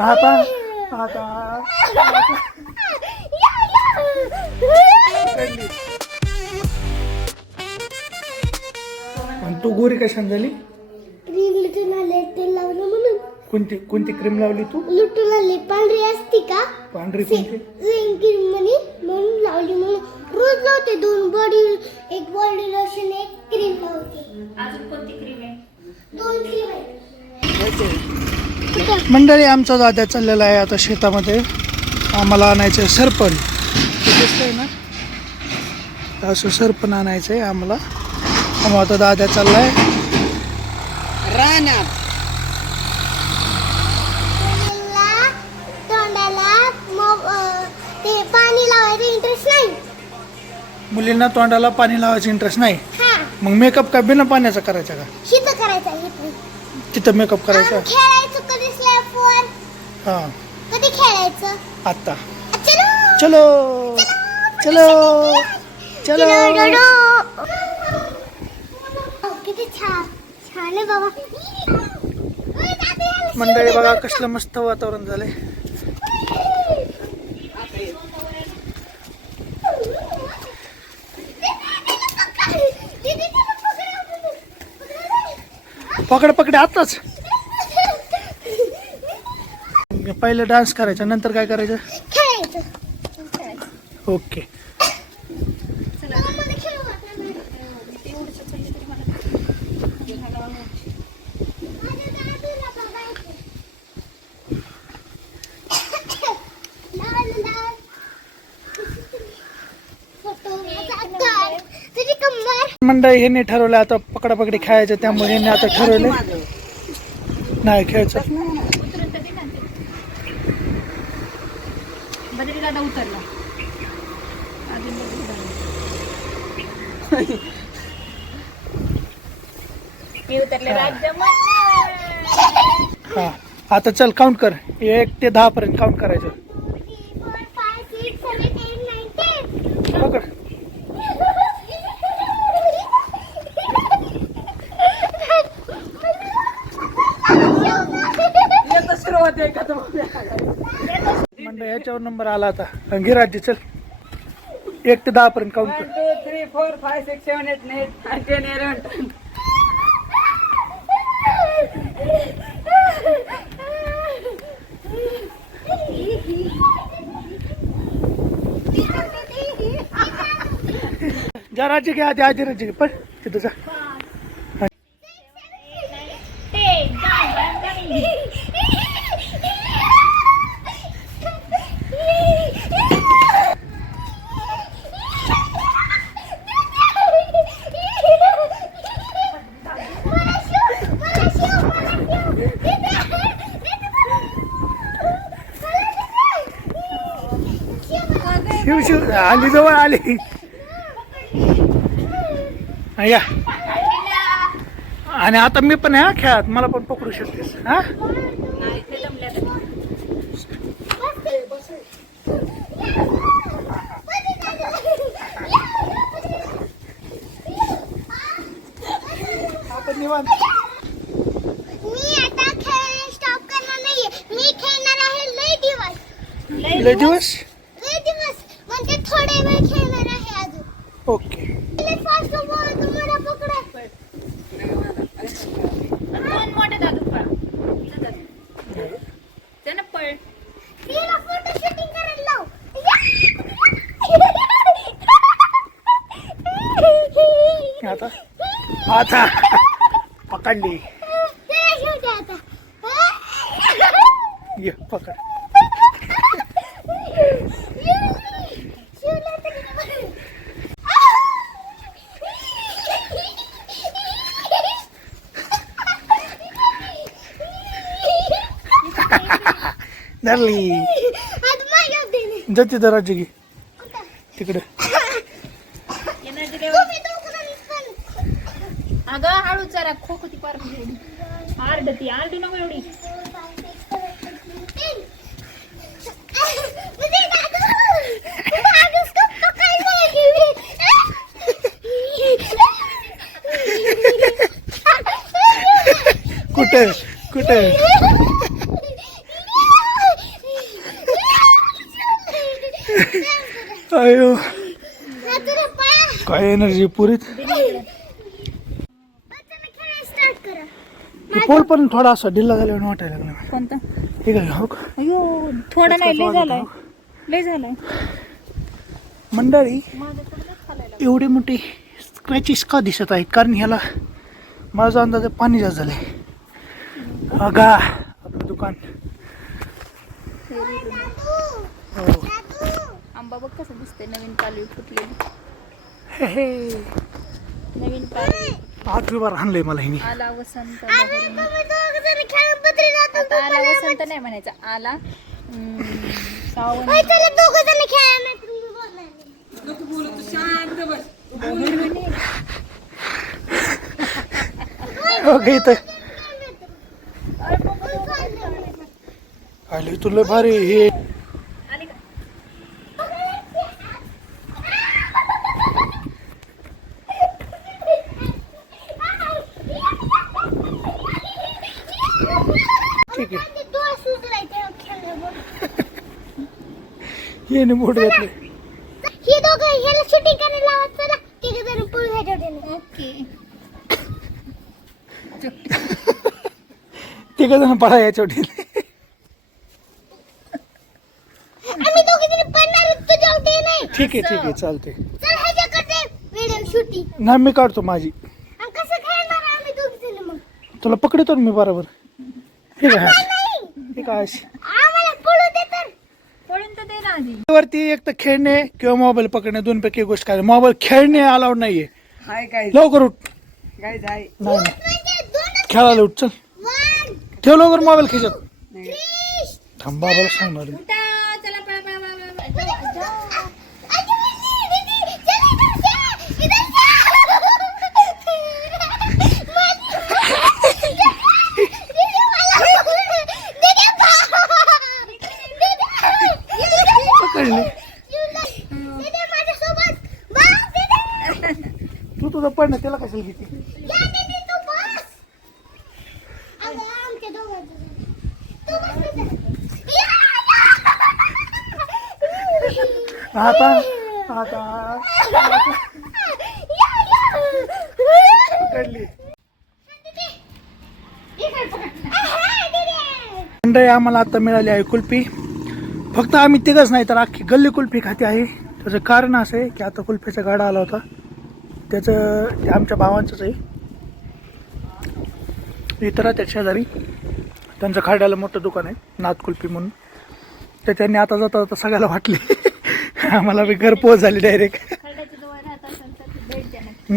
आता आता आणि तू गोरी कशाने झाली? तेल लावलं म्हणून. कोणती कोणती क्रीम लावली तू? लुटून आले. पांढरी असती का? पांढरी कोणती? क्रीम म्हणून लावली. म्हणून रोज लावते. 2 बॉडी, एक बॉडी लोशन, एक क्रीम लावते. अजून कोणती क्रीम आहे? 2 क्रीम आहे. मंडळी, आमचा दादा चाललेला आहे आता शेतामध्ये. आम्हाला आणायचं आहे सरपण. दिसतंय ना, असं सरपण आणायचं आहे आम्हाला. मग आता दादा चाललाय रानात. तोंडाला ते पाणी लावायचं इंटरेस्ट नाही. मुलींना तोंडाला पाणी लावायचं इंटरेस्ट नाही. हा, मग मेकअप का बिना पाण्याचा करायचा का? शीत करायचं आहे. तिथं मेकअप करायचा? खेळायचं कधी स्लॅपवर. हा, कधी खेळायचं? आता. चलो चलो चलो चलो. किती छान छान आहे बाबा. मंडळी बघा कसलं मस्त वातावरण झालंय. पकड पकड आताच. पहिले डान्स करायचा, नंतर काय करायचं? खेळायचं. ओके. मंडळी ह्यांनी ठरवलं आता पकडापकडी खेळायचं, त्यामुळे ह्यांनी आता ठरवलं नाही खेळायचं. बदरी दादा उतरला. मी उतरले. राज्य हा, आता चल काउंट कर. 1 ते 10 पर्यंत काउंट करायचं. 4, 5, 6, 7, 8, 9, 10. पकड. सुरुवात आहे का? मंडळ याच्यावर नंबर आला आता. गिराजी चल 1 ते 10 पर्यंत काउंट 1, कर. 2, 3, 4, 5, 6, 7, 8, 9, 10, 11. जा राजी घे, आधी आधी राजी घे. पण तिथं जा. शिव शिव आली, जवळ आली. या. आणि आता मी पण आहे खेळात, मला पण पकडू शकतेस. हा, आपण निवांत. मी आता खेळ स्टॉप करणार नाहीये. मी खेळणार आहे लय दिवस. लय दिवस. म्हणजे थोडे वेळ खेळणार आहे अजून. ओके. फास्ट बॉल तुम्हाला पकडा. दोन मोठे दादू पळ. त्यानं पळ. तिला फोटो शूटिंग करायला लाव. आता आता पकडली. तिला शूट आता. ये पकड. धरली. जा तिथं राजी घे तिकडे. अगं हळू जरा खोक ती पार आरडती. आरडू नको एवढी. कुठे कुठे अयो हा तुला पाया काय एनर्जी पुरीत. बच्चांना खेळायला स्टार्ट करा. हे पोल पण थोडा असा ढिल्ला झाल्यावर वाटायला लागला. कोणता? ठीक आहे हो का अयो थोडा नाही, लय झालाय, लय झालाय. मंडळी एवढी मोठी स्क्रॅचेस का दिसत आहेत? कारण ह्याला माझा अंदाज आहे पाणी जास्त झालंय. बघा आपलं दुकान. हो. आंबा बघ कसं दिसतंय, नवीन पालवी फुटलेली. हे हे. नवीन पालवी. 8वी बार आणलंय मला हिने. आला वसंत बहरून. तुम्ही दोघं जण खेळून पत्री जातो. आता आला वसंत नाही म्हणायचा, आला सावन. होय, चला दोघं जण खेळा, नाही तर मी बोलणार नाही. नको बोलू तू, शांत बस. ओके इथं आली तुला भारी हे. आली का? ठीक आहे. आणि तो सुचलाय तेव्हा खेळलं बघ. येणे बोट घातले. ही दोघं ह्याला शूटिंग करायला लावा. चला तिघं जण पळू ह्याच्या वाटेने. ओके. तिघ जण पळा याच्या वाटेने. आम्ही दोघे जण पळणार आहोत, तुझ्या वाटेने नाही. ठीक आहे ठीक आहे चालते. चल ह्याच्याकडे व्हिडिओ शूटिंग. ना मी काढतो माझी. आणि कसं खेळणार आम्ही दोघे जण मग? तुला पकडतो ना मी बरोबर. हे काय नाही हे काय अशी. आम्हाला पळू दे तर. पळून तर दे ना आधी. वरती एक तर खेळणे किंवा मोबाईल पकडणे दोनपैकी एक गोष्ट काय. मोबाईल खेळणे अलाउड नाहीये. हाय काय लवकर उठ. काय जाय नाही नाही. म्हणजे दोनच. खेळायला उठ चल. 1 ठेव लवकर मोबाईल खिचत. 3 थांब बाबाला सांगणार आहे. उठा, चला पळा पळा पळा पळा. पकडले तू तुझं पडणं त्याला कशाला घेते. आता आता पकडली. मंडळी आम्हाला आता मिळाली आहे कुल्फी. फक्त आम्ही तिघच नाही तर अख्खी गल्ली कुल्फी खाते आहे. त्याचं कारण असं आहे की आता कुल्फीचा गाडा आला होता. त्याचं ते आमच्या भावांचंच आहे. इतर त्या शेजारी त्यांचं खाड्याला मोठं दुकान आहे नाथ कुल्फी म्हणून. तर त्यांनी आता जाता जाता सगळ्याला वाटली. आम्हाला बी घरपोच झाली डायरेक्ट. खरड्याची जवळ राहत असेल तर भेट द्या नक्की.